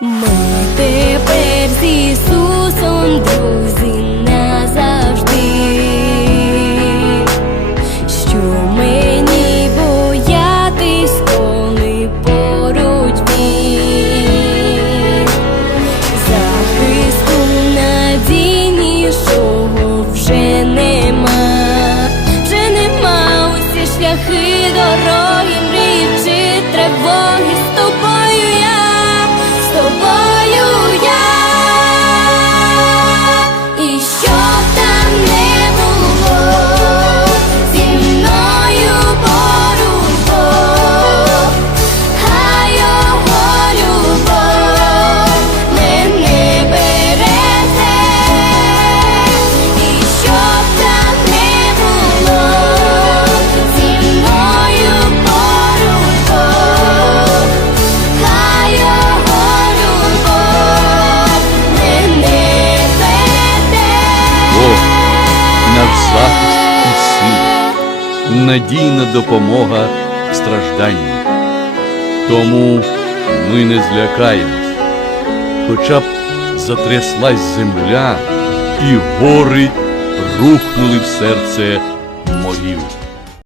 Ми тепер з Ісусом друзі назавжди. Що мені боятись, коли поруч він? Захисту надійнішого вже нема, вже нема усі шляхи, дороги, захист і сила, надійна допомога в стражданні. Тому ми не злякаємось, хоча б затряслась земля, і гори рухнули в серце морів.